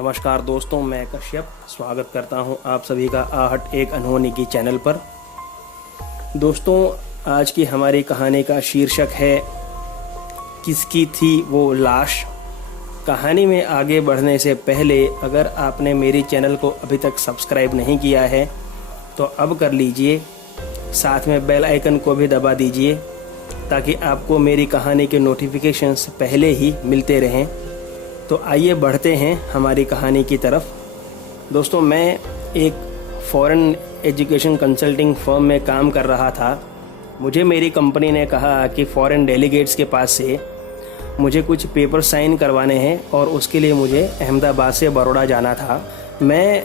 नमस्कार दोस्तों, मैं कश्यप स्वागत करता हूं आप सभी का आहट एक अनहोनी की चैनल पर। दोस्तों, आज की हमारी कहानी का शीर्षक है किसकी थी वो लाश। कहानी में आगे बढ़ने से पहले अगर आपने मेरी चैनल को अभी तक सब्सक्राइब नहीं किया है तो अब कर लीजिए, साथ में बेल आइकन को भी दबा दीजिए ताकि आपको मेरी कहानी के नोटिफिकेशंस पहले ही मिलते रहें। तो आइए बढ़ते हैं हमारी कहानी की तरफ। दोस्तों, मैं एक फॉरेन एजुकेशन कंसल्टिंग फर्म में काम कर रहा था। मुझे मेरी कंपनी ने कहा कि फॉरेन डेलीगेट्स के पास से मुझे कुछ पेपर साइन करवाने हैं और उसके लिए मुझे अहमदाबाद से बड़ौदा जाना था। मैं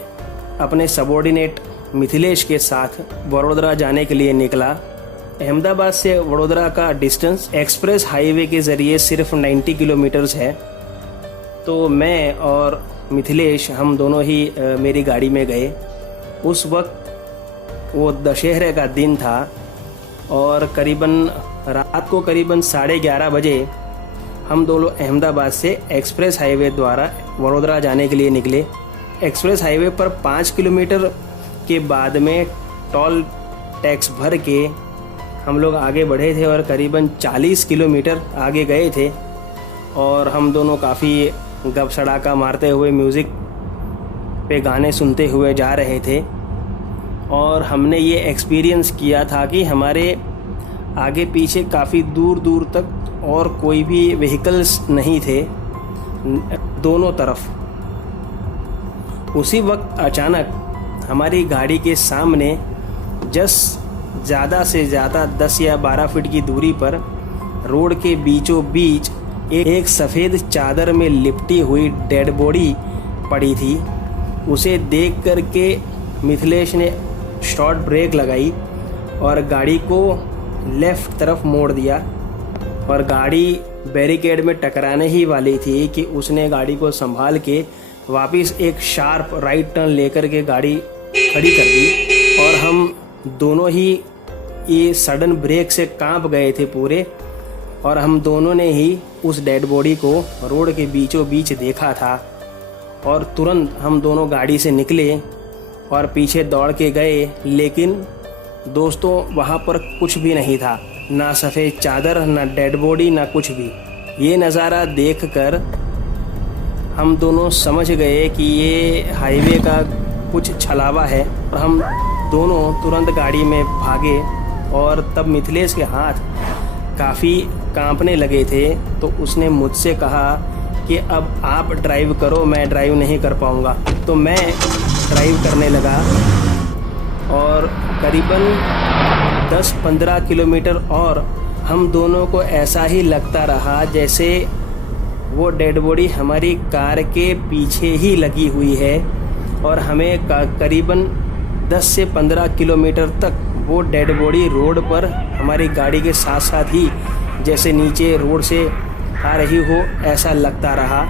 अपने सबॉर्डिनेट मिथिलेश के साथ बड़ौदा जाने के लिए निकला। अहमदाबाद से बड़ौदा का डिस्टेंस एक्सप्रेस हाईवे के ज़रिए सिर्फ 90 किलोमीटर्स है। तो मैं और मिथिलेश हम दोनों ही मेरी गाड़ी में गए। उस वक्त वो दशहरे का दिन था और रात को करीबन 11:30 बजे हम दोनों अहमदाबाद से एक्सप्रेस हाईवे द्वारा बड़ौदा जाने के लिए निकले। एक्सप्रेस हाईवे पर 5 किलोमीटर के बाद में टोल टैक्स भर के हम लोग आगे बढ़े थे और करीबन 40 किलोमीटर आगे गए थे और हम दोनों काफ़ी गप सड़ाका मारते हुए म्यूज़िक पे गाने सुनते हुए जा रहे थे। और हमने ये एक्सपीरियंस किया था कि हमारे आगे पीछे काफ़ी दूर दूर तक और कोई भी व्हीकल्स नहीं थे दोनों तरफ। उसी वक्त अचानक हमारी गाड़ी के सामने ज़्यादा से ज़्यादा 10 या 12 फीट की दूरी पर रोड के बीचों बीच एक सफ़ेद चादर में लिपटी हुई डेड बॉडी पड़ी थी। उसे देख कर के मिथिलेश ने शॉर्ट ब्रेक लगाई और गाड़ी को लेफ़्ट तरफ मोड़ दिया और गाड़ी बैरिकेड में टकराने ही वाली थी कि उसने गाड़ी को संभाल के वापस एक शार्प राइट टर्न लेकर के गाड़ी खड़ी कर दी। और हम दोनों ही ये सडन ब्रेक से कांप गए थे पूरे, और हम दोनों ने ही उस डेड बॉडी को रोड के बीचों बीच देखा था। और तुरंत हम दोनों गाड़ी से निकले और पीछे दौड़ के गए, लेकिन दोस्तों वहाँ पर कुछ भी नहीं था, ना सफ़ेद चादर, ना डेड बॉडी, ना कुछ भी। ये नज़ारा देखकर हम दोनों समझ गए कि ये हाईवे का कुछ छलावा है और हम दोनों तुरंत गाड़ी में भागे। और तब मिथिलेश के हाथ काफ़ी कांपने लगे थे, तो उसने मुझसे कहा कि अब आप ड्राइव करो, मैं ड्राइव नहीं कर पाऊँगा। तो मैं ड्राइव करने लगा और करीबन 10-15 किलोमीटर और हम दोनों को ऐसा ही लगता रहा जैसे वो डेड बॉडी हमारी कार के पीछे ही लगी हुई है और हमें करीबन 10 से 15 किलोमीटर तक वो डेड बॉडी रोड पर हमारी गाड़ी के साथ साथ ही जैसे नीचे रोड से आ रही हो ऐसा लगता रहा।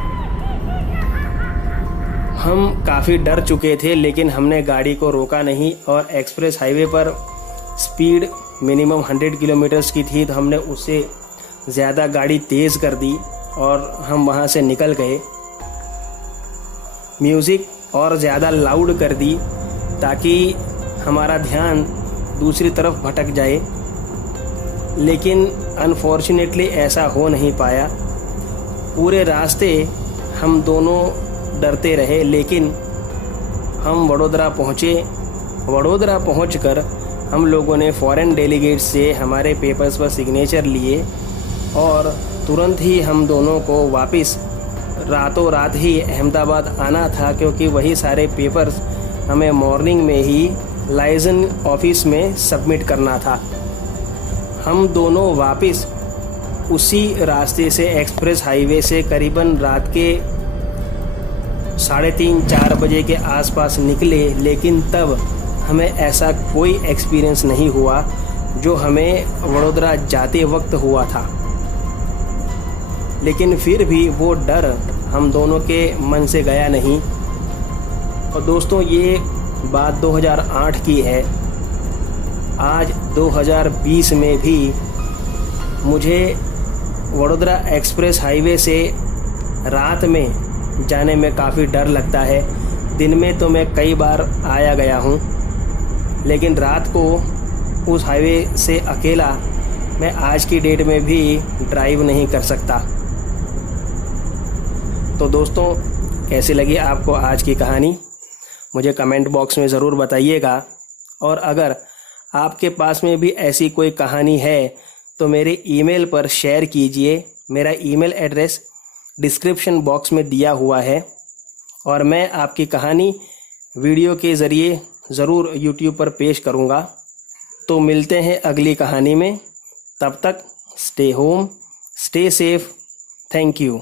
हम काफ़ी डर चुके थे, लेकिन हमने गाड़ी को रोका नहीं और एक्सप्रेस हाईवे पर स्पीड मिनिमम 100 किलोमीटर्स की थी, तो हमने उससे ज़्यादा गाड़ी तेज़ कर दी और हम वहाँ से निकल गए। म्यूज़िक और ज़्यादा लाउड कर दी ताकि हमारा ध्यान दूसरी तरफ भटक जाए, लेकिन अनफॉर्चुनेटली ऐसा हो नहीं पाया। पूरे रास्ते हम दोनों डरते रहे, लेकिन हम बड़ौदा पहुँचे। बड़ौदा पहुँचकर हम लोगों ने फॉरेन डेलीगेट से हमारे पेपर्स पर सिग्नेचर लिए और तुरंत ही हम दोनों को वापस रातों रात ही अहमदाबाद आना था, क्योंकि वही सारे पेपर्स हमें मॉर्निंग में ही लाइसेंस ऑफिस में सबमिट करना था। हम दोनों वापस उसी रास्ते से एक्सप्रेस हाईवे से करीबन रात के 3:30-4 बजे के आसपास निकले, लेकिन तब हमें ऐसा कोई एक्सपीरियंस नहीं हुआ जो हमें बड़ौदा जाते वक्त हुआ था। लेकिन फिर भी वो डर हम दोनों के मन से गया नहीं। और दोस्तों, ये बात 2008 की है। आज 2020 में भी मुझे बड़ौदा एक्सप्रेस हाईवे से रात में जाने में काफ़ी डर लगता है। दिन में तो मैं कई बार आया गया हूँ, लेकिन रात को उस हाईवे से अकेला मैं आज की डेट में भी ड्राइव नहीं कर सकता। तो दोस्तों, कैसी लगी आपको आज की कहानी, मुझे कमेंट बॉक्स में ज़रूर बताइएगा। और अगर आपके पास में भी ऐसी कोई कहानी है तो मेरे ईमेल पर शेयर कीजिए। मेरा ईमेल एड्रेस डिस्क्रिप्शन बॉक्स में दिया हुआ है और मैं आपकी कहानी वीडियो के ज़रिए ज़रूर यूट्यूब पर पेश करूँगा। तो मिलते हैं अगली कहानी में, तब तक stay home, stay safe. Thank you.